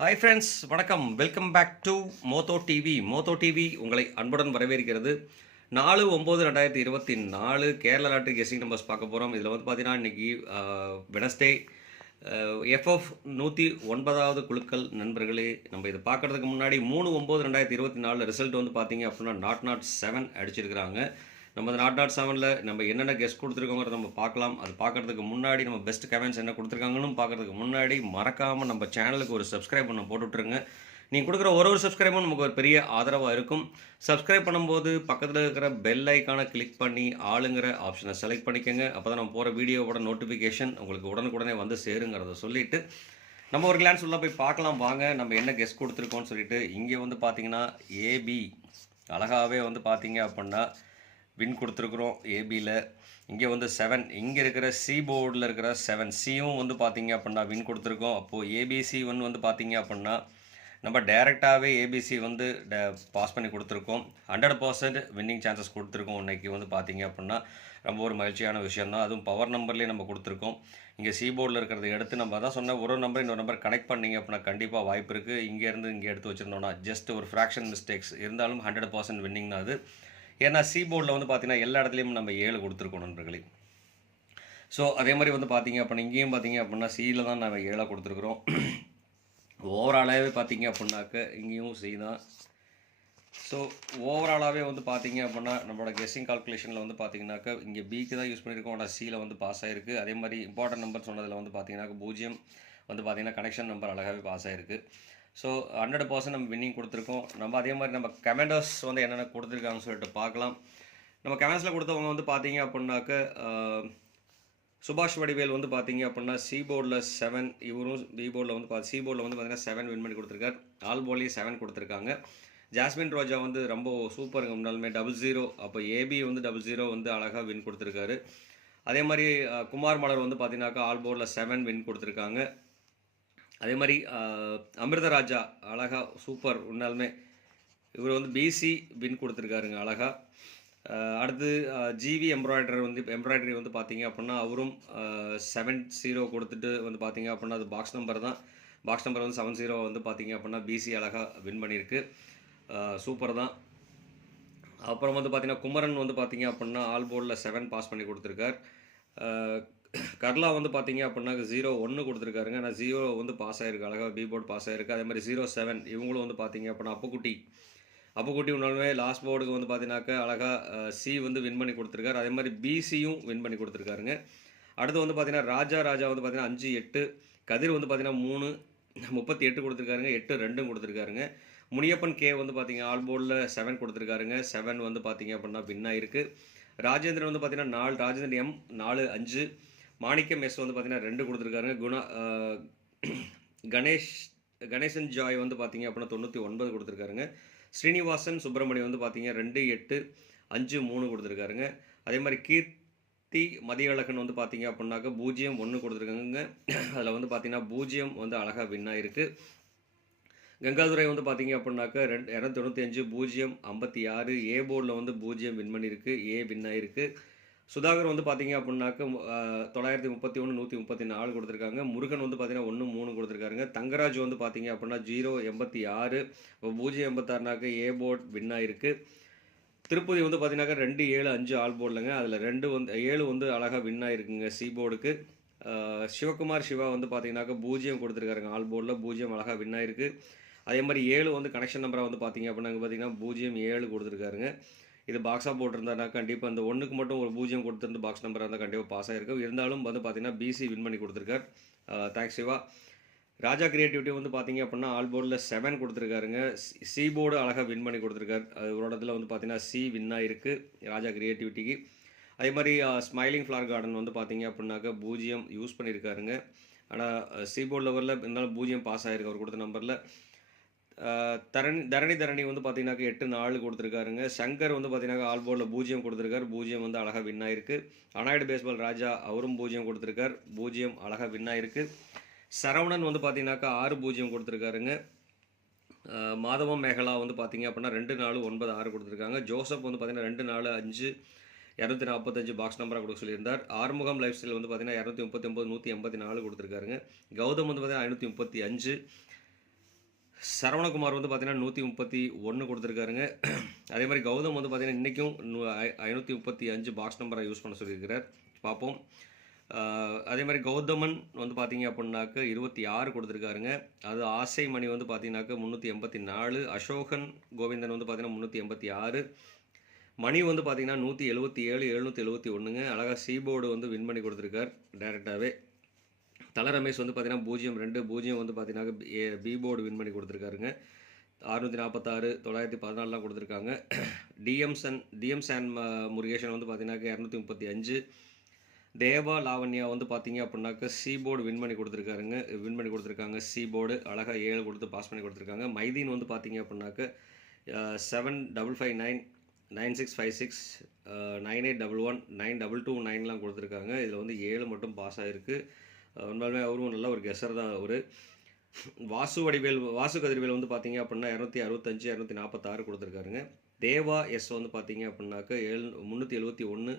Hi friends வணக்கம். Welcome back to Motho TV Motho TV உங்களை அன்புடன் வரவேற்கிறது. நாலு ஒம்பது ரெண்டாயிரத்தி இருபத்தி நாலு கேரளா லாட்ரி கெஸ்டிங் நம்பர்ஸ் பார்க்க போகிறோம் இதில் வந்து பார்த்தீங்கன்னா இன்றைக்கி வெனஸ்டே எஃப்எஃப் நூற்றி ஒன்பதாவது குழுக்கள் நண்பர்களே நம்ம இதை பார்க்குறதுக்கு முன்னாடி மூணு ஒம்பது ரெண்டாயிரத்தி இருபத்தி நாலில் ரிசல்ட் வந்து பார்த்தீங்க அப்படின்னா நாட் நாட் செவன் அடிச்சிருக்கிறாங்க. நம்ம நாட் நாட் செவனில் நம்ம என்னென்ன கெஸ்ட் கொடுத்துருக்கோங்கிறத நம்ம பார்க்கலாம். அது பார்க்குறதுக்கு முன்னாடி நம்ம பெஸ்ட் கமெண்ட்ஸ் என்ன கொடுத்துருக்காங்கன்னு பார்க்குறதுக்கு முன்னாடி மறக்காமல் நம்ம சேனலுக்கு ஒரு சப்ஸ்கிரைப் பண்ண போட்டு விட்ருங்க நீங்கள் கொடுக்குற ஒரு ஒரு சப்ஸ்கிரைபும் நமக்கு ஒரு பெரிய ஆதரவாக இருக்கும். சப்ஸ்கிரைப் பண்ணும்போது பக்கத்தில் இருக்கிற பெல் ஐக்கானை கிளிக் பண்ணி ஆளுங்கிற ஆப்ஷனை செலக்ட் பண்ணிக்கோங்க. அப்போ தான் நம்ம போகிற வீடியோவோட நோட்டிஃபிகேஷன் உங்களுக்கு உடனுக்குடனே வந்து சேருங்கிறத சொல்லிவிட்டு நம்ம ஒரு கிளான்ஸ் உள்ளே போய் பார்க்கலாம். வாங்க நம்ம என்ன கெஸ்ட் கொடுத்துருக்கோம்னு சொல்லிட்டு இங்கே வந்து பார்த்தீங்கன்னா ஏபி அழகாகவே வந்து பார்த்தீங்க அப்படின்னா வின் கொடுத்துருக்குறோம் ஏபியில் இங்கே வந்து செவன் இங்கே இருக்கிற சி போர்டில் இருக்கிற செவன் சியும் வந்து பார்த்தீங்க அப்படின்னா வின் கொடுத்துருக்கோம். அப்போது ஏபிசி ஒன் வந்து பார்த்தீங்க அப்படின்னா நம்ம டைரெக்டாகவே ஏபிசி வந்து பாஸ் பண்ணி கொடுத்துருக்கோம். ஹண்ட்ரட் பர்சன்ட் வின்னிங் சான்சஸ் கொடுத்துருக்கோம் இன்றைக்கி வந்து பார்த்தீங்க அப்படின்னா. ரொம்ப ஒரு மகிழ்ச்சியான விஷயம் தான் அதுவும் பவர் நம்பர்லேயே நம்ம கொடுத்துருக்கோம். இங்கே சி போர்டில் இருக்கிறத எடுத்து நம்ம தான் சொன்ன ஒரு நம்பர் இன்னொரு நம்பர் கனெக்ட் பண்ணீங்க அப்படின்னா கண்டிப்பாக வாய்ப்பு இருக்குது இங்கேருந்து இங்கே எடுத்து வச்சுருந்தோம்னா ஜஸ்ட் ஒரு ஃப்ராக்ஷன் மிஸ்டேக்ஸ் இருந்தாலும் ஹண்ட்ரட் பர்சன்ட் வின்னிங் தான் அது. ஏன்னா சி போர்டில் வந்து பார்த்திங்கன்னா எல்லா இடத்துலையும் நம்ம ஏழு கொடுத்துருக்கோம் நண்பர்களே. ஸோ அதே மாதிரி வந்து பார்த்தீங்க அப்படின்னா இங்கேயும் பார்த்தீங்க அப்படின்னா சியில் தான் நம்ம ஏழை கொடுத்துருக்குறோம். ஓவராலாகவே பார்த்தீங்க அப்படின்னாக்க இங்கேயும் சி தான். ஸோ ஓவராலாகவே வந்து பார்த்தீங்க அப்படின்னா நம்மளோட கெஸ்ஸிங் கால்குலேஷனில் வந்து பார்த்தீங்கன்னாக்கா இங்கே பிக்கு தான் யூஸ் பண்ணியிருக்கோம் ஆனால் சியில் வந்து பாஸ் ஆகிருக்கு அதே மாதிரி இம்பார்ட்டன்ட் நம்பர் சொன்னதில் வந்து பார்த்தீங்கன்னாக்கா பூஜ்ஜியம் வந்து பார்த்தீங்கன்னா கனெக்ஷன் நம்பர் அழகாகவே பாஸ் ஆகிருக்கு ஸோ ஹண்ட்ரட் பர்சன்ட் நம்ம வின்னிங் கொடுத்துருக்கோம். நம்ம அதே மாதிரி நம்ம கமெண்டர்ஸ் வந்து என்னென்ன கொடுத்துருக்காங்கன்னு சொல்லிட்டு பார்க்கலாம். நம்ம கமெண்ட்ஸில் கொடுத்தவங்க வந்து பார்த்தீங்க அப்படின்னாக்க சுபாஷ் வடிவேல் வந்து பார்த்தீங்க அப்படின்னா சி போர்டில் செவன் இவரும் பி போர்டில் வந்து பார்த்து சி போர்டில் வந்து பார்த்தீங்கன்னா செவன் வின் பண்ணி கொடுத்துருக்காரு. ஆல் போர்ட்லேயும் செவன் கொடுத்துருக்காங்க. ஜாஸ்மின் ரோஜா வந்து ரொம்ப சூப்பருங்க முன்னாலுமே டபுள் ஜீரோ அப்போ ஏபி வந்து டபுள் ஜீரோ வந்து அழகாக வின் கொடுத்துருக்காரு. அதே மாதிரி குமார் மலர் வந்து பார்த்தீங்கன்னாக்கா ஆல் போர்டில் செவன் வின் கொடுத்துருக்காங்க. அதே மாதிரி அமிர்தராஜா அழகா சூப்பர் உன்னாலுமே இவர் வந்து பிசி வின் கொடுத்துருக்காருங்க அழகா. அடுத்து ஜிவி எம்ப்ராய்டர் வந்து எம்ப்ராய்டரி வந்து பார்த்தீங்க அப்படின்னா அவரும் செவன் ஜீரோ கொடுத்துட்டு வந்து பார்த்தீங்க அப்படின்னா அது பாக்ஸ் நம்பர் தான். பாக்ஸ் நம்பர் வந்து செவன் ஜீரோ வந்து பார்த்தீங்க அப்படின்னா பிசி அழகாக வின் பண்ணியிருக்கு சூப்பர் தான். அப்புறம் வந்து பார்த்தீங்கன்னா குமரன் வந்து பார்த்தீங்க அப்படின்னா ஆல் போர்டில் செவன் பாஸ் பண்ணி கொடுத்துருக்கார். கர்லா வந்து பார்த்தீங்க அப்படின்னா ஜீரோ ஒன்று கொடுத்துருக்காருங்க. ஆனால் ஜீரோ வந்து பாஸ் ஆயிருக்கு. அழகாக பி போர்டு பாஸ் ஆயிருக்கு. அதே மாதிரி ஜீரோ செவன் இவங்களும் வந்து பார்த்தீங்க அப்படின்னா அப்புக்குட்டி. அப்புக்குட்டி உன்னாலுமே லாஸ்ட் போர்டுக்கு வந்து பார்த்தீங்கன்னாக்கா அழகாக சி வந்து வின் பண்ணி கொடுத்துருக்காரு. அதே மாதிரி பிசியும் வின் பண்ணி கொடுத்துருக்காருங்க. அடுத்து வந்து பார்த்தீங்கன்னா ராஜா ராஜா வந்து பார்த்தீங்கன்னா அஞ்சு எட்டு கதிர் வந்து பார்த்தீங்கன்னா மூணு முப்பத்தி எட்டு கொடுத்துருக்காருங்க. எட்டு ரெண்டும் கொடுத்துருக்காருங்க. முனியப்பன் கே வந்து பார்த்தீங்க ஆல் போர்டில் செவன் கொடுத்துருக்காருங்க. செவன் வந்து பார்த்தீங்க அப்படின்னா வின் ஆயிருக்கு. ராஜேந்திரன் வந்து பார்த்தீங்கன்னா நாலு ராஜேந்திரன் எம் நாலு அஞ்சு மாணிக்கம் எஸ் வந்து பார்த்தீங்கன்னா ரெண்டு கொடுத்துருக்காருங்க. குணா கணேஷ் கணேசன் ஜாய் வந்து பார்த்தீங்க அப்படின்னா தொண்ணூற்றி ஒன்பது கொடுத்துருக்காருங்க. ஸ்ரீனிவாசன் சுப்பிரமணியம் வந்து பார்த்தீங்க ரெண்டு எட்டு அஞ்சு மூணு கொடுத்துருக்காருங்க. அதே மாதிரி கீர்த்தி மதியழகன் வந்து பார்த்தீங்க அப்படின்னாக்க பூஜ்ஜியம் ஒன்று கொடுத்துருக்காங்க அதில் வந்து பார்த்தீங்கன்னா பூஜ்ஜியம் வந்து அழகாக வின்னாக இருக்குது கங்காதுரை வந்து பார்த்தீங்க அப்படின்னாக்க ரெண்டு இரநூத்தி தொண்ணூற்றி அஞ்சு பூஜ்ஜியம் ஐம்பத்தி ஆறு ஏ போர்டில் வந்து பூஜ்ஜியம் வின் பண்ணியிருக்கு ஏ வின் ஆயிருக்கு. சுதாகர் வந்து பார்த்தீங்க அப்படின்னாக்க தொள்ளாயிரத்தி முப்பத்தி ஒன்று நூற்றி முப்பத்தி நாலு கொடுத்துருக்காங்க. முருகன் வந்து பார்த்தீங்கன்னா ஒன்று மூணு கொடுத்துருக்காருங்க. தங்கராஜ் வந்து பார்த்தீங்க அப்படின்னா ஜீரோ எண்பத்தி ஆறு இப்போ பூஜ்ஜியம் எண்பத்தாறுனாக்க ஏ போர்ட் வின் ஆயிருக்கு. திருப்பதி வந்து பார்த்தீங்கன்னாக்கா ரெண்டு ஏழு அஞ்சு ஆல் போர்டில்ங்க. அதில் ரெண்டு வந்து ஏழு வந்து அழகாக வின் ஆயிருக்குங்க சி போர்டுக்கு. சிவகுமார் சிவா வந்து பார்த்தீங்கன்னாக்கா பூஜ்ஜியம் கொடுத்துருக்காருங்க ஆல் போர்டில் பூஜ்ஜியம் அழகாக வின் ஆயிருக்கு. அதே மாதிரி ஏழு வந்து கனெக்ஷன் நம்பராக வந்து பார்த்தீங்க அப்படின்னாங்க பார்த்தீங்கன்னா பூஜ்ஜியம் ஏழு கொடுத்துருக்காருங்க. இது பாக்ஸாக போட்டிருந்தாருனா கண்டிப்பாக அந்த ஒன்றுக்கு மட்டும் ஒரு பூஜ்ஜியம் கொடுத்துருந்து பாக்ஸ் நம்பராக இருந்தால் கண்டிப்பாக பாஸ் ஆகிருக்கும் இருந்தாலும் வந்து பார்த்தீங்கன்னா பிசி வின் பண்ணி கொடுத்துருக்கார். தேங்க்ஸ் சிவா. ராஜா கிரியேட்டிவிட்டி வந்து பார்த்தீங்க அப்படின்னா ஆல் போர்டில் செவன் கொடுத்துருக்காருங்க. சி போர்டு அழகாக வின் பண்ணி கொடுத்துருக்காரு. அது ஒரு இடத்துல வந்து பார்த்தீங்கன்னா சி வின் இருக்குது ராஜா கிரியேட்டிவிட்டிக்கு அதே மாதிரி ஸ்மைலிங் ஃப்ளார் கார்டன் வந்து பார்த்தீங்க அப்படின்னாக்கா பூஜ்ஜியம் யூஸ் பண்ணியிருக்காருங்க ஆனால் சி போர்டு லெவலில் இருந்தாலும் பூஜ்ஜியம் பாஸ் ஆகிருக்கு அவர் கொடுத்த நம்பரில் தரணி தரணி தரணி வந்து பார்த்தீங்கன்னாக்கா எட்டு நாலு கொடுத்துருக்காருங்க. சங்கர் வந்து பார்த்தீங்கன்னா ஆல் போர்டில் பூஜ்ஜியம் கொடுத்துருக்காரு. பூஜ்ஜியம் வந்து அழகாக வின் ஆயிருக்கு. அனாய்டு பேஸ்பால் ராஜா அவரும் பூஜ்ஜியம் கொடுத்துருக்கார். பூஜ்ஜியம் அழகாக வின் ஆயிருக்கு. சரவணன் வந்து பார்த்தீங்கன்னாக்கா ஆறு பூஜ்ஜியம் கொடுத்துருக்காருங்க. மாதவம் மேகலா வந்து பார்த்தீங்க அப்படின்னா ரெண்டு நாலு ஒன்பது ஆறு கொடுத்துருக்காங்க. ஜோசப் வந்து பார்த்தீங்கன்னா ரெண்டு நாலு அஞ்சு இரநூத்தி நாற்பத்தஞ்சு பாக்ஸ் நம்பராக கொடுக்க சொல்லியிருந்தார். ஆறுமுகம் லைஃப் ஸ்டைல் வந்து பார்த்தீங்கன்னா இரநூத்தி முப்பத்தி ஒம்பது நூற்றி எண்பத்தி நாலு கொடுத்துருக்காருங்க. கௌதம் வந்து பார்த்தீங்கன்னா ஐநூற்றி முப்பத்தி அஞ்சு. சரவணகுமார் வந்து பார்த்தீங்கன்னா நூற்றி முப்பத்தி ஒன்று கொடுத்துருக்காருங்க. அதே மாதிரி கௌதம் வந்து பார்த்தீங்கன்னா இன்றைக்கும் ஐநூற்றி முப்பத்தி அஞ்சு பாக்ஸ் நம்பரை யூஸ் பண்ண சொல்லியிருக்கிறார். பார்ப்போம். அதே மாதிரி கௌதமன் வந்து பார்த்தீங்க அப்படின்னாக்க இருபத்தி ஆறு கொடுத்துருக்காருங்க. அது ஆசை மணி வந்து பார்த்தீங்கன்னாக்க முந்நூற்றி எண்பத்தி நாலு அசோகன் கோவிந்தன் வந்து பார்த்தீங்கன்னா முந்நூற்றி எண்பத்தி ஆறு மணி வந்து பார்த்தீங்கன்னா நூற்றி எழுபத்தி ஏழு எழுநூற்றி எழுபத்தி ஒன்றுங்க அழகாக சீபோர்டு வந்து வின் பண்ணி கொடுத்துருக்கார் டேரெக்டாகவே தல ரமேஷ் வந்து பார்த்தீங்கன்னா பூஜ்ஜியம் ரெண்டு பூஜ்ஜியம் வந்து பார்த்தீங்கன்னா பி போர்டு வின் பண்ணி கொடுத்துருக்காருங்க. அறுநூற்றி நாற்பத்தாறு தொள்ளாயிரத்தி பதினாலாம் கொடுத்துருக்காங்க. டிஎம் சன் டிஎம் சான் வந்து பார்த்தீங்கன்னாக்க இரநூத்தி முப்பத்தி அஞ்சு. தேவா லாவண்யா வந்து பார்த்தீங்க அப்படின்னாக்க சி போர்டு வின் பண்ணி கொடுத்துருக்காருங்க. வின் பண்ணி கொடுத்துருக்காங்க சி போர்டு அழகாக ஏழு கொடுத்து பாஸ் பண்ணி கொடுத்துருக்காங்க. மைதீன் வந்து பார்த்தீங்க அப்படின்னாக்க seven double five nine nine six five six nine eight double one nine double two நைன்லாம் கொடுத்துருக்காங்க. இதில் வந்து ஏழு மட்டும் பாஸ் ஆகிருக்கு உண்மையாலுமே அவரும் நல்ல ஒரு கெஸர் தான் அவர். வாசு வடிவேல் வாசு கதிர்வேல் வந்து பார்த்தீங்க அப்படின்னா இரநூத்தி அறுபத்தஞ்சு இரநூத்தி நாற்பத்தாறு கொடுத்துருக்காருங்க. தேவா எஸ் வந்து பார்த்தீங்க அப்படின்னாக்க ஏழு முந்நூற்றி எழுபத்தி ஒன்று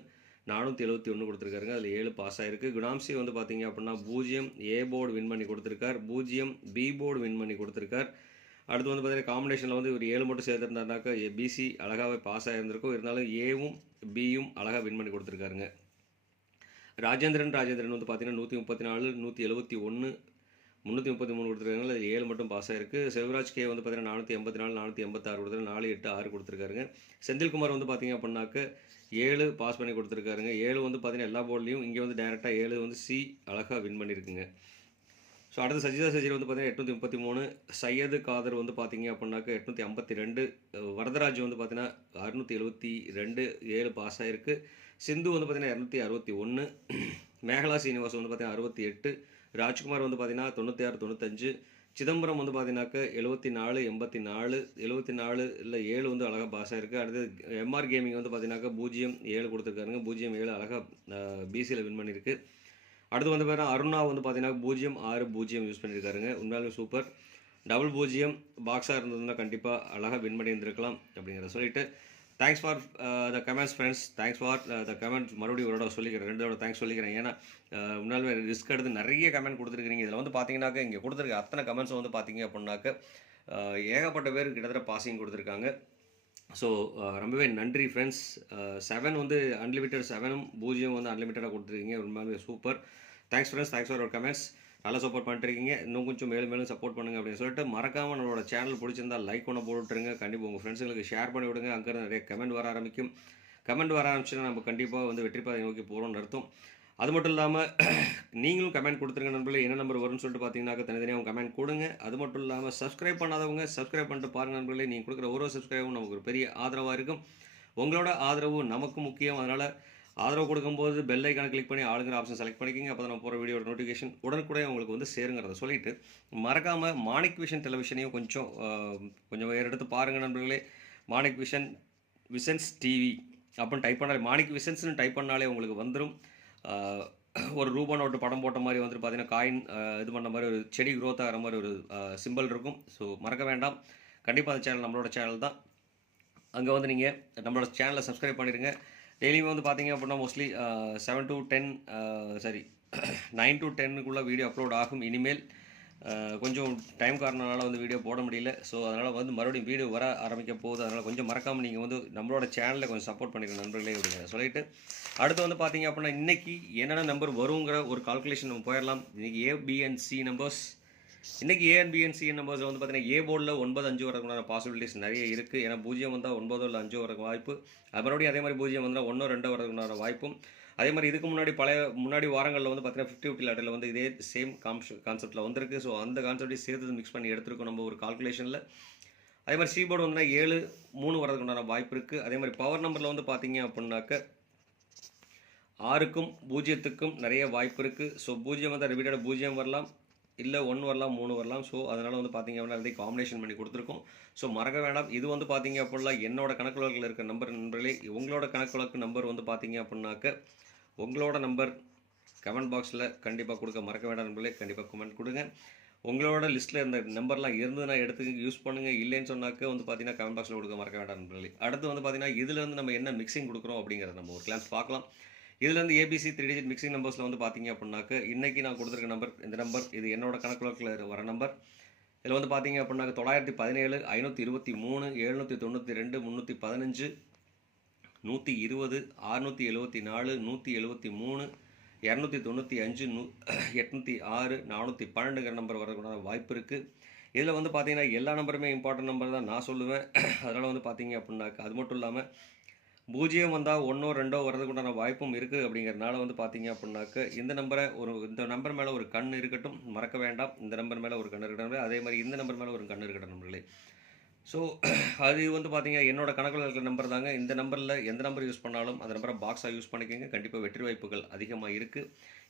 நானூற்றி எழுபத்தி ஒன்று கொடுத்துருக்காருங்க. அதில் ஏழு பாஸ் ஆயிருக்கு. குணாம்சி வந்து பார்த்தீங்க அப்படின்னா பூஜ்ஜியம் ஏ போர்டு வின் பண்ணி கொடுத்துருக்கார். பூஜ்ஜியம் பி போர்டு வின் பண்ணி கொடுத்துருக்கார். அடுத்து வந்து பார்த்தீங்கன்னா காம்பினேஷனில் வந்து இவர் ஏழு மட்டும் சேர்த்துருந்தாருனாக்கா பிசி அழகாகவே பாஸ் ஆகியிருந்திருக்கும் இருந்தாலும் ஏவும் பியும் அழகாக வின் பண்ணி கொடுத்துருக்காருங்க. ராஜேந்திரன் ராஜேந்திரன் வந்து பார்த்தீங்கன்னா நூற்றி முப்பத்தி நாலு நூற்றி எழுபத்தி ஒன்று முந்நூற்றி முப்பத்தி மூணு கொடுத்துருக்காங்க. அதில் ஏழு மட்டும் பாஸ் ஆயிருக்கு. சிவராஜ் கே வந்து பார்த்தீங்கன்னா நானூற்றி எண்பத்தி நாலு நானூற்றி எண்பத்தாறு கொடுத்துரு நாலு எட்டு ஆறு கொடுத்துருக்காருங்க. செந்தில்குமார் வந்து பார்த்தீங்க அப்படின்னாக்க ஏழு பாஸ் பண்ணி கொடுத்துருக்காருங்க. ஏழு வந்து பார்த்தீங்கன்னா எல்லா போர்ட்லேயும் இங்கே வந்து டேரெக்டாக ஏழு வந்து சி அழகாக வின் பண்ணியிருக்குங்க ஸோ அடுத்து சஜிதா சஜிர் வந்து பார்த்தீங்கன்னா எட்நூற்றி முப்பத்தி மூணு சையது காதர் வந்து பார்த்தீங்க அப்படின்னாக்க எட்நூற்றி ஐம்பத்தி ரெண்டு வரதராஜ் வந்து பார்த்தீங்கன்னா அறுநூற்றி எழுபத்தி ரெண்டு ஏழு பாஸ் ஆயிருக்கு. சிந்து வந்து பார்த்தீங்கன்னா இரநூத்தி அறுபத்தி ஒன்று மேகலா சீனிவாஸ் வந்து பார்த்தீங்கன்னா அறுபத்தி எட்டு ராஜ்குமார் வந்து பார்த்தீங்கன்னா தொண்ணூற்றி ஆறு தொண்ணூத்தஞ்சு சிதம்பரம் வந்து பார்த்தீங்கன்னாக்க எழுபத்தி நாலு எண்பத்தி நாலு எழுபத்தி நாலு இல்லை ஏழு வந்து அழகாக பாஸ் ஆயிருக்கு. அடுத்து எம்ஆர் கேமிங் வந்து பார்த்தீங்கன்னாக்க பூஜ்ஜியம் ஏழு கொடுத்துருக்காருங்க. பூஜ்ஜியம் ஏழு அழகாக பிசியில் வின் பண்ணியிருக்கு அடுத்து வந்து பார்த்தீங்கன்னா அருணா வந்து பார்த்தீங்கன்னா பூஜ்ஜியம் ஆறு பூஜ்ஜியம் யூஸ் பண்ணியிருக்காருங்க உண்மையாலுமே சூப்பர் டபுள் பூஜ்ஜியம் பாக்ஸாக இருந்ததுன்னா கண்டிப்பாக அழகாக வின் பண்ணி இருந்திருக்கலாம் அப்படிங்கிறத சொல்லிட்டு thanks for the comments friends thanks for the comments மறுபடியும் ஒரு தடவை சொல்லிக்கிறேன் ரெண்டு தடவை தேங்க்ஸ் சொல்லிக்கிறேன். ஏன்னா uh, அஹ், ரிஸ்க் எடுத்து நிறைய கமெண்ட் கொடுத்துருக்கீங்க இதில் வந்து பார்த்தீங்கன்னாக்க இங்கே கொடுத்துருக்க அத்தனை கமெண்ட்ஸ் வந்து பார்த்தீங்க அப்படின்னாக்க uh, ஏகப்பட்ட பேர் கிட்டத்தட்ட பாசிங் கொடுத்துருக்காங்க. ஸோ uh, ரொம்பவே நன்றி ஃப்ரெண்ட்ஸ் செவன் வந்து அன்லிமிட்டட் செவனும் பூஜ்ஜியம் வந்து அன்லிமிட்டடாக கொடுத்துருக்கீங்க. ரொம்பவே super thanks friends thanks for our comments நல்லா சப்போர்ட் பண்ணிட்டுருக்கீங்க. இன்னும் கொஞ்சம் மேலும் மேலும் சப்போர்ட் பண்ணுங்க அப்படின்னு சொல்லிட்டு மறக்காமல் நம்மளோட சேனல் பிடிச்சிருந்தா லைக் ஒன்று போட்டுருங்க கண்டிப்பாக உங்கள் ஃப்ரெண்ட்ஸுங்களுக்கு ஷேர் பண்ணி விடுங்க. அங்கேருந்து நிறைய கமெண்ட் வர ஆரம்பிக்கும். கமெண்ட் வர ஆரம்பிச்சுன்னா நம்ம கண்டிப்பாக வந்து வெற்றி பாதை நோக்கி போகிறோம்னு அர்த்தம். அது மட்டும் இல்லாமல் நீங்களும் கமெண்ட் கொடுத்துருங்க நண்பர்களே. என்ன நம்பர் வரும்னு சொல்லிட்டு பார்த்தீங்கன்னாக்க தனித்தனியாக கமெண்ட் கொடுங்க. அது மட்டும் இல்லாமல் சப்ஸ்கிரைப் பண்ணாதவங்க சப்ஸ்கிரைப் பண்ணிட்டு பாருங்கள் நண்பர்களே. நீங்கள் கொடுக்குற ஒரு சப்ஸ்கிரைபும் நமக்கு ஒரு பெரிய ஆதரவாக இருக்கும். உங்களோட ஆதரவு நமக்கு முக்கியம். அதனால் ஆதரவு கொடுக்கும்போது பெல் ஐக்கான கிளிக் பண்ணி ஆளுங்கிற ஆப்ஷன் செலக்ட் பண்ணிக்கிங்க. அப்போ நம்ம போகிற வீடியோட நோட்டிஃபிகேஷன் உடனுக்குடைய உங்களுக்கு வந்து சேருங்கிறத சொல்லிட்டு மறக்காமல் மாணிக் விஷன் டெலிவிஷனையும் கொஞ்சம் கொஞ்சம் வேறு எடுத்து பாருங்கள் நண்பர்களே. மாணிக் விஷன் விசன்ஸ் டிவி அப்படின்னு டைப் பண்ணாலே மாணிக் விசன்ஸ்னு டைப் பண்ணாலே உங்களுக்கு வந்துடும் ஒரு ரூபா நோட்டு படம் போட்ட மாதிரி வந்துட்டு பார்த்தீங்கன்னா காயின் இது பண்ண மாதிரி ஒரு செடி க்ரோத் ஆகிற மாதிரி ஒரு சிம்பிள் இருக்கும். ஸோ மறக்க வேண்டாம். கண்டிப்பாக அந்த சேனல் நம்மளோட சேனல் தான். அங்கே வந்து நீங்கள் நம்மளோட சேனலை சப்ஸ்கிரைப் பண்ணிடுங்க. டெய்லியுமே வந்து பார்த்தீங்க அப்படின்னா mostly seven to ten sorry nine to டென்னுக்குள்ளே video upload ஆகும். இனிமேல் கொஞ்சம் டைம் காரணனால வந்து வீடியோ போட முடியல. ஸோ அதனால் வந்து மறுபடியும் வீடியோ வர ஆரம்பிக்க போகுது. அதனால் கொஞ்சம் மறக்காமல் நீங்கள் வந்து நம்மளோட சேனலில் கொஞ்சம் சப்போர்ட் பண்ணிக்கணும் நண்பர்களே அப்படிங்கிற சொல்லிட்டு. அடுத்து வந்து பார்த்தீங்க அப்படின்னா இன்றைக்கி என்னென்ன நம்பர் வருங்கிற ஒரு கால்குலேஷன் நம்ம போயிடலாம். இன்றைக்கி ஏபிஎன்சி நம்பர்ஸ் இன்னைக்கு ஏஎன்பிஎன்சி நம்பர்ஸ் வந்து பார்த்தீங்கன்னா ஏ போர்டில் ஒன்பது அஞ்சு வரக்குண்டான பாசிபிலிட்டிஸ் நிறைய இருக்குது ஏன்னா பூஜ்ஜியம் வந்தால் ஒன்பதோ இல்லை அஞ்சோ வரக்கு வாய்ப்பு. அது மறுபடியும் அதே மாதிரி பூஜ்ஜியம் வந்தால் ஒன்றோ ரெண்டோ வரக்குண்டான வாய்ப்பும். அதே மாதிரி இதுக்கு முன்னாடி பழைய முன்னாடி வாரங்களில் வந்து பார்த்தீங்கன்னா ஃபிஃப்டி ஃபிஃப்டி லேட்டரில் வந்து இதே சேம் காம்ஸ் கான்செப்ட்டில் வந்திருக்கு. ஸோ அந்த கான்செப்டையும் சேர்த்து மிக்ஸ் பண்ணி எடுத்துருக்கோம் நம்ம ஒரு கால்குலேஷனில் அதே மாதிரி சி போர்டு வந்து ஏழு மூணு வரதுக்கு உண்டான வாய்ப்பு இருக்குது அதே மாதிரி பவர் நம்பரில் வந்து பார்த்தீங்க அப்படின்னாக்க ஆறுக்கும் பூஜ்ஜியத்துக்கும் நிறைய வாய்ப்பு இருக்குது ஸோ பூஜ்ஜியம் வந்தால் ரிப்பீட்டடாக பூஜ்ஜியம் வரலாம். இல்லை ஒன்று வரலாம் மூணு வரலாம். ஸோ அதனால் வந்து பார்த்திங்க அப்படின்னா அதை காம்பினேஷன் பண்ணி கொடுத்துருக்கோம். ஸோ மறக்க வேண்டாம் இது வந்து பார்த்தீங்க அப்படின்னா என்னோட வழக்கில் இருக்கிற நம்பர் நண்பர்களே உங்களோட கணக்குலக்கு நம்பர் வந்து பார்த்திங்க அப்படின்னாக்க உங்களோட நம்பர் கமெண்ட் பாக்ஸில் கண்டிப்பாக கொடுக்க மறக்க வேண்டாம் நண்பர்களே. கண்டிப்பாக கமெண்ட் கொடுங்க. உங்களோட லிஸ்ட்டில் இருந்த நம்பர்லாம் இருந்ததுன்னா எடுத்து யூஸ் பண்ணுங்கள் இல்லைன்னு சொன்னாக்க வந்து பார்த்தீங்கன்னா கமெண்ட் பாக்ஸில் கொடுக்க மறக்க வேண்டாம் நண்பர்களே. அடுத்து வந்து பார்த்தீங்கன்னா இதுலேருந்து நம்ம என்ன மிக்சிங் கொடுக்குறோம் அப்படிங்கிறத நம்ம ஒரு கிளாஸ் பார்க்கலாம். இதில் இருந்து ஏபிசி த்ரீ டிஜிட் மிக்சிங் நம்பர்ஸில் வந்து பார்த்தீங்க அப்படின்னாக்க இன்றைக்கி நான் கொடுத்துருக்க நம்பர் இந்த நம்பர் இது என்னோட கணக்குலக்கில் வர நம்பர் இதில் வந்து பார்த்தீங்க அப்படின்னாக்க தொள்ளாயிரத்தி பதினேழு ஐநூற்றி இருபத்தி மூணு எழுநூற்றி தொண்ணூற்றி ரெண்டு முந்நூற்றி பதினஞ்சு நூற்றி இருபது அறுநூற்றி எழுபத்தி நாலு நூற்றி எழுபத்தி மூணு இரநூத்தி தொண்ணூற்றி அஞ்சு நூ எட்நூற்றி ஆறு நானூற்றி பன்னெண்டுங்கிற நம்பர் வரக்கூடாத வாய்ப்பு இருக்குது இதில் வந்து பார்த்தீங்கன்னா எல்லா நம்பருமே இம்பார்ட்டன்ட் நம்பர் தான் நான் சொல்லுவேன். அதனால் வந்து பார்த்தீங்க அப்படின்னாக்கா அது மட்டும் இல்லாமல் பூஜ்ஜியம் வந்தால் ஒன்றோ ரெண்டோ வரதுக்குண்டான வாய்ப்பும் இருக்குது அப்படிங்கிறனால வந்து பார்த்தீங்க அப்படின்னாக்க இந்த நம்பரை ஒரு இந்த நம்பர் மேலே ஒரு கண் இருக்கட்டும் மறக்க வேண்டாம். இந்த நம்பர் மேலே ஒரு கண் இருக்கட்டும். அதே மாதிரி இந்த நம்பர் மேலே ஒரு கண் இருக்கட்டும் நம்பர்களே ஸோ அது வந்து பார்த்தீங்க என்னோட கணக்கில் இருக்கிற நம்பர் தாங்க. இந்த நம்பரில் எந்த நம்பர் யூஸ் பண்ணாலும் அந்த நம்பரை பாக்ஸாக யூஸ் பண்ணிக்கோங்க. கண்டிப்பாக வெற்றி வாய்ப்புகள் அதிகமாக இருக்குது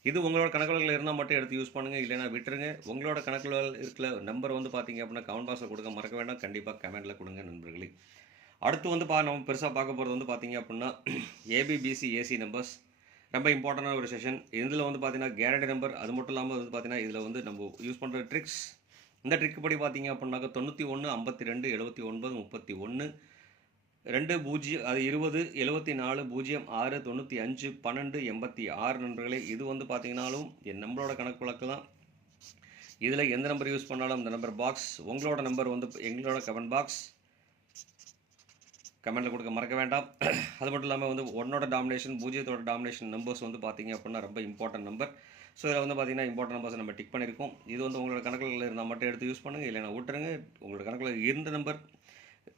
இது உங்களோட கணக்குகளில் இருந்தால் மட்டும் எடுத்து யூஸ் பண்ணுங்கள் இல்லைனா விட்டுருங்க. உங்களோட கணக்கில் இருக்கிற நம்பர் வந்து பார்த்தீங்க அப்படின்னா கமெண்ட் பாக்ஸில் கொடுக்க மறக்க வேண்டாம். கண்டிப்பாக கமெண்ட்டில் கொடுங்க நண்பர்களே. அடுத்து வந்து பா நம்ம பெருசாக பார்க்க போகிறது வந்து பார்த்தீங்க அப்படின்னா ஏபிபிசி ஏசி நம்பர்ஸ் ரொம்ப இம்பார்ட்டண்டான ஒரு செஷன் இதில் வந்து பார்த்தீங்கன்னா கேரண்டி நம்பர் அது மட்டும் இல்லாமல் வந்து பார்த்தீங்கன்னா இதில் வந்து நம்ம யூஸ் பண்ணுற ட்ரிக்ஸ் இந்த ட்ரிக் படி பார்த்தீங்க அப்படின்னாக்கா தொண்ணூற்றி ஒன்று ஐம்பத்தி ரெண்டு எழுபத்தி ஒன்பது முப்பத்தி ஒன்று ரெண்டு பூஜ்ஜியம் அது இருபது எழுபத்தி நாலு பூஜ்ஜியம் ஆறு தொண்ணூற்றி அஞ்சு பன்னெண்டு எண்பத்தி ஆறு நண்பர்களே இது வந்து பார்த்தீங்கன்னாலும் என் நம்மளோட கணக்கு வழக்கு தான். இதில் எந்த நம்பர் யூஸ் பண்ணாலும் அந்த நம்பர் பாக்ஸ் உங்களோட நம்பர் வந்து எங்களோட கமெண்ட் பாக்ஸ் கமெண்ட்டில் கொடுக்க மறக்க வேண்டாம். அது மட்டும் இல்லாமல் வந்து ஒன்னோட டாமினேஷன் பூஜ்ஜியத்தோட டாமினேஷன் நம்பர்ஸ் வந்து பார்த்தீங்க அப்படின்னா ரொம்ப இம்பார்ட்டன்ட் நம்பர் ஸோ இதில் வந்து பார்த்தீங்கன்னா இம்பார்ட்டன்ட் நம்பர்ஸ் நம்ம டிக் பண்ணியிருக்கோம் இது வந்து உங்களோட கணக்கில் இருந்தால் மட்டும் எடுத்து யூஸ் பண்ணுங்கள் இல்லைனா விட்டுருங்க. உங்களோட கணக்கில் இருந்த நம்பர்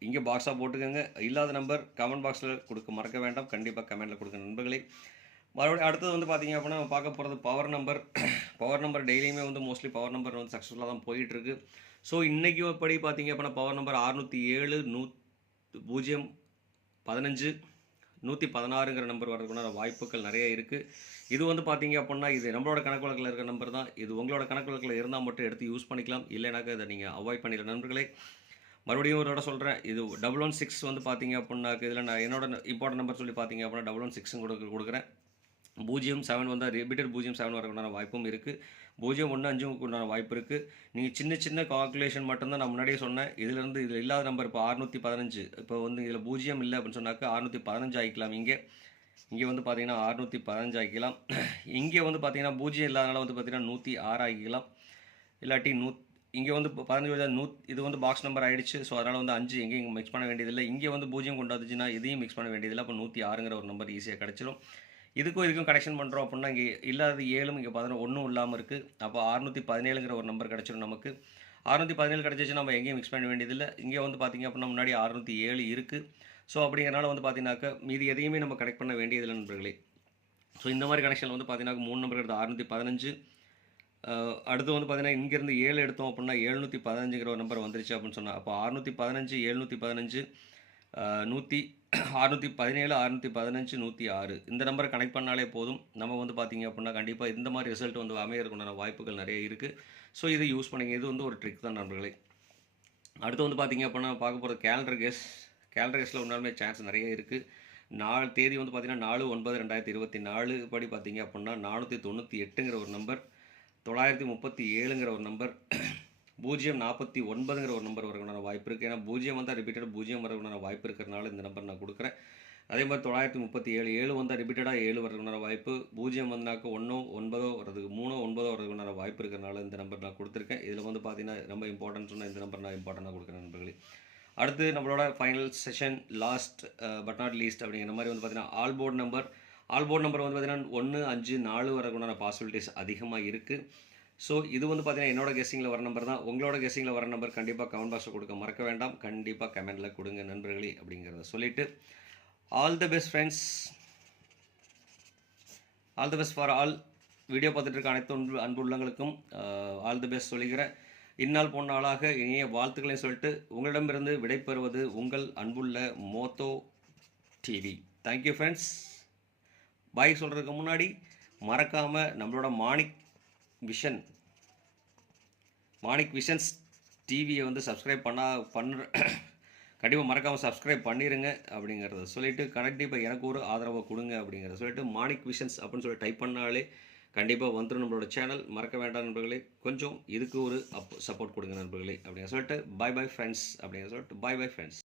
இங்கே பாக்ஸாக போட்டுக்கோங்க. இல்லாத நம்பர் கமெண்ட் பாக்ஸில் கொடுக்க மறக்க வேண்டாம். கண்டிப்பாக கமெண்ட்டில் கொடுக்க நண்பர்களே. மறுபடியும் அடுத்தது வந்து பார்த்திங்க அப்படின்னா நம்ம பார்க்க போகிறது பவர் நம்பர் பவர் நம்பர் டெய்லியுமே வந்து மோஸ்ட்லி பவர் நம்பர் வந்து சக்ஸஸ்ஃபுல்லாக தான் போயிட்டுருக்கு ஸோ இன்றைக்கி படி பார்த்தீங்க அப்படின்னா பவர் நம்பர் அறுநூற்றி ஏழு நூ பூஜ்ஜியம் பதினஞ்சு நூற்றி பதினாறுங்கிற நம்பர் வர்றதுக்குண்டான வாய்ப்புகள் நிறைய இருக்குது இது வந்து பார்த்தீங்க அப்படின்னா இது நம்மளோட கணக்கு வழக்கில் இருக்கிற நம்பர் தான். இது உங்களோட கணக்கு வழக்கில் இருந்தால் மட்டும் எடுத்து யூஸ் பண்ணிக்கலாம். இல்லைனாக்கா இதை நீங்கள் அவாய்ட் பண்ணிடுற நண்பர்களே மறுபடியும் ஒரு இடம் சொல்கிறேன் இது டபுள் ஒன் சிக்ஸ் வந்து பார்த்தீங்க அப்படின்னாக்க இதில் நான் என்னோட இம்பார்ட்டன்ட் நம்பர் சொல்லி பார்த்தீங்க அப்படின்னா டபுள் ஒன் சிக்ஸும் கொடுக்க கொடுக்குறேன். பூஜ்ஜியம் செவன் வந்தால் ரிபீட்டட் பூஜ்ஜியம் செவன் வரக்குண்டான வாய்ப்பும் இருக்குது பூஜ்ஜியம் ஒன்று அஞ்சுக்கு உண்டான வாய்ப்பு இருக்குது நீங்கள் சின்ன சின்ன கால்குலேஷன் மட்டும்தான் நான் முன்னாடியே சொன்னேன். இதுலேருந்து இதில் இல்லாத நம்பர் இப்போ அறுநூற்றி பதினஞ்சு. இப்போ வந்து இதில் பூஜ்ஜியம் இல்லை அப்படின்னு சொன்னாக்கா அறுநூற்றி பதினஞ்சு ஆகிக்கலாம் இங்கே இங்கே வந்து பார்த்தீங்கன்னா அறுநூற்றி பதினஞ்சு ஆகிக்கலாம் இங்கே வந்து பார்த்தீங்கன்னா பூஜ்ஜியம் இல்லாதனால வந்து பார்த்தீங்கன்னா நூற்றி ஆறு ஆகிக்கலாம் இல்லாட்டி நூ இங்கே வந்து பதினஞ்சு வச்சா நூ இது வந்து பாக்ஸ் நம்பர் ஆகிடுச்சு ஸோ அதனால் வந்து அஞ்சு எங்கேயும் மிக்ஸ் பண்ண வேண்டியதில்லை. இங்கே வந்து பூஜ்ஜியம் கொண்டாந்துச்சுன்னா இதையும் மிக்ஸ் பண்ண வேண்டியதில்லை. அப்போ நூற்றி ஆறுங்கிற ஒரு நம்பர் ஈஸியாக கிடச்சிரும். இதுக்கும் இதுக்கும் கனெக்ஷன் பண்ணுறோம் அப்படின்னா இங்கே இல்லாத ஏழும் இங்கே பதினொன்று ஒன்றும் இல்லாமல் இருக்குது அப்போ அறுநூற்றி பதினேழுங்கிற ஒரு நம்பர் கிடச்சிடும் நமக்கு. அறுநூற்றி பதினேழு கிடச்சிச்சு நம்ம எங்கேயும் மிக்ஸ் பண்ண வேண்டியதில்லை. இங்கே வந்து பார்த்திங்க அப்படின்னா முன்னாடி அறுநூற்றி ஏழு இருக்குது ஸோ அப்படிங்கிறனால வந்து பார்த்தீங்கன்னாக்கா மீதி எதையுமே நம்ம கனெக்ட் பண்ண வேண்டியதில்லை நண்பர்களே. ஸோ இந்த மாதிரி கனெக்ஷன் வந்து பார்த்தீங்கன்னா மூணு நம்பர் எடுத்து அறுநூற்றி பதினஞ்சு. அடுத்து வந்து பார்த்தீங்கன்னா இங்கேருந்து ஏழு எடுத்தோம் அப்படின்னா எழுநூற்றி பதினஞ்சுங்கிற ஒரு நம்பர் வந்துருச்சு அப்படின்னு சொன்னால் அப்போ அறுநூற்றி பதினஞ்சு எழுநூற்றி பதினஞ்சு நூற்றி அறுநூற்றி பதினேழு அறுநூற்றி பதினஞ்சு நூற்றி ஆறு. இந்த நம்பரை கனெக்ட் பண்ணாலே போதும். நம்ம வந்து பார்த்தீங்க அப்படின்னா கண்டிப்பாக இந்த மாதிரி ரிசல்ட் வந்து அமையறதுக்குண்டான வாய்ப்புகள் நிறைய இருக்குது ஸோ இதை யூஸ் பண்ணிங்க. இது வந்து ஒரு ட்ரிக் தான் நண்பர்களே. அடுத்து வந்து பார்த்தீங்க அப்படின்னா பார்க்க போகிற கேலண்டர் கேஸ் கேலண்டர் கேஸில் உண்டாலுமே சான்ஸ் நிறைய இருக்குது நாலு தேதி வந்து பார்த்திங்கன்னா நாலு ஒன்பது ரெண்டாயிரத்தி இருபத்தி நாலு படி பார்த்தீங்க அப்படின்னா நானூற்றி தொண்ணூற்றி எட்டுங்கிற ஒரு நம்பர் தொள்ளாயிரத்தி முப்பத்தி ஏழுங்கிற ஒரு நம்பர் பூஜ்ஜியம் நாற்பத்தி ஒன்பதுங்கிற ஒரு நம்பர் வரக்கூடிய வாய்ப்பு இருக்குது ஏன்னா பூஜ்ஜியம் வந்தால் ரிப்பீட்டட் பூஜ்ஜியம் வரக்கூடிய வாய்ப்பு இருக்கிறனால இந்த நம்பர் நான் கொடுக்குறேன். அதே மாதிரி தொள்ளாயிரத்தி முப்பத்தி ஏழு ஏழு வந்தால் ரிப்பீட்டடாக ஏழு வரதுக்குண்டான வாய்ப்பு பூஜ்ஜியம் வந்தாக்க ஒன்றோ ஒன்பதோ வரதுக்கு மூணோ ஒன்பதோ வரதுக்குண்டான வாய்ப்பு இருக்கிறனால இந்த நம்பர் நான் கொடுத்துருக்கேன். இதில் வந்து பார்த்தீங்கன்னா ரொம்ப இம்பார்ட்டன்ட் சொன்னால் இந்த நம்பர் நான் இம்பார்ட்டண்டாக கொடுக்குறேன் நண்பர்களே. அடுத்து நம்மளோட final session last but not least அப்படிங்கிற மாதிரி வந்து பார்த்தீங்கன்னா all board number all board number வந்து பார்த்தீங்கன்னா ஒன்று அஞ்சு நாலு வரக்குண்டான பாசிபிலிட்டிஸ் அதிகமாக இருக்குது ஸோ இது வந்து பார்த்தீங்கன்னா என்னோட கெஸ்ஸிங்கில் வர நம்பர் தான். உங்களோட கெஸ்ஸிங்கில் வர நம்பர் கண்டிப்பாக கமெண்ட் பாக்ஸில் கொடுக்க மறக்க வேண்டாம். கண்டிப்பாக கமெண்டில் கொடுங்க நண்பர்களே அப்படிங்கிறத சொல்லிவிட்டு all the best friends all the best for all video பார்த்துட்டு இருக்க அனைத்து அன்பு அன்பு உள்ளங்களுக்கும் ஆல் தி பெஸ்ட் சொல்லிக்கிறேன். இந்நாள் போன நாளாக இனிய வாழ்த்துக்களையும் சொல்லிட்டு உங்களிடமிருந்து விடைபெறுவது உங்கள் அன்புள்ள Motho TV thank you friends bye சொல்கிறதுக்கு முன்னாடி மறக்காமல் நம்மளோட மாணிக் விஷன். மாணிக் விஷன்ஸ் டிவியை வந்து சப்ஸ்கிரைப் பண்ணா பண்ணுற கண்டிப்பாக மறக்காமல் சப்ஸ்கிரைப் பண்ணிடுங்க அப்படிங்கிறத சொல்லிவிட்டு கண்டிப்பாக எனக்கு ஒரு ஆதரவை கொடுங்க அப்படிங்கிறத சொல்லிவிட்டு மாணிக் விஷன்ஸ் அப்படின்னு சொல்லி டைப் பண்ணாலே கண்டிப்பாக வந்துடும் நம்மளோட சேனல் மறக்க வேண்டாம் நண்பர்களே. கொஞ்சம் இதுக்கு ஒரு அப் சப்போர்ட் கொடுங்க நண்பர்களே அப்படின்னு சொல்லிட்டு பை பை ஃப்ரெண்ட்ஸ் அப்படின்னு சொல்லிட்டு பை பை ஃப்ரெண்ட்ஸ்